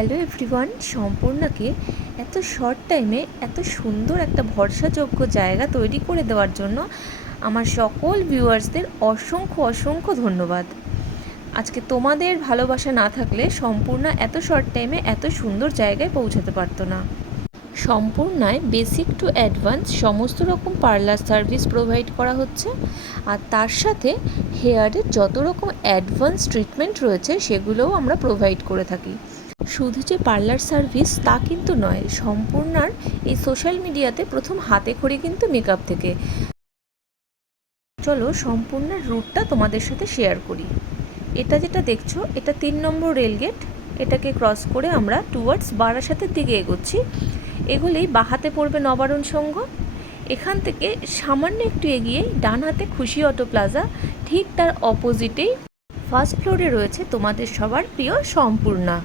Hello everyone, সম্পূর্ণাকে এত short টাইমে এত সুন্দর একটা ভরসাযোগ্য জায়গা তৈরি করে দেওয়ার জন্য আমার সকল ভিউয়ার্সদের অসংখ্য অসংখ্য ধন্যবাদ। আজকে তোমাদের ভালোবাসা না থাকলে সম্পূর্ণা এত শর্ট টাইমে এত সুন্দর জায়গায় পৌঁছাতে পারতো না। সম্পূর্ণায় বেসিক টু অ্যাডভান্স সমস্ত রকম পার্লার সার্ভিস প্রোভাইড করা হচ্ছে, আর তার সাথে হেয়ারের যত রকম অ্যাডভান্স ট্রিটমেন্ট রয়েছে সেগুলোও আমরা প্রোভাইড করে থাকি। শুধু যে পার্লার সার্ভিস তা কিন্তু নয়, সম্পূর্ণার এই সোশ্যাল মিডিয়াতে প্রথম হাতে খড়ি কিন্তু মেকআপ থেকে। চলো সম্পূর্ণার রুটটা তোমাদের সাথে শেয়ার করি। এটা যেটা দেখছো এটা 3 নম্বর রেলগেট। এটাকে ক্রস করে আমরা টুয়ার্ডস বারাসাতের দিকে এগোচ্ছি। এগুলেই বাহাতে পড়বে নবারণ সংঘ। এখান থেকে সামান্য একটু এগিয়েই ডান হাতে খুশি অটো প্লাজা, ঠিক তার অপোজিটেই ফার্স্ট ফ্লোরে রয়েছে তোমাদের সবার প্রিয় সম্পূর্ণা।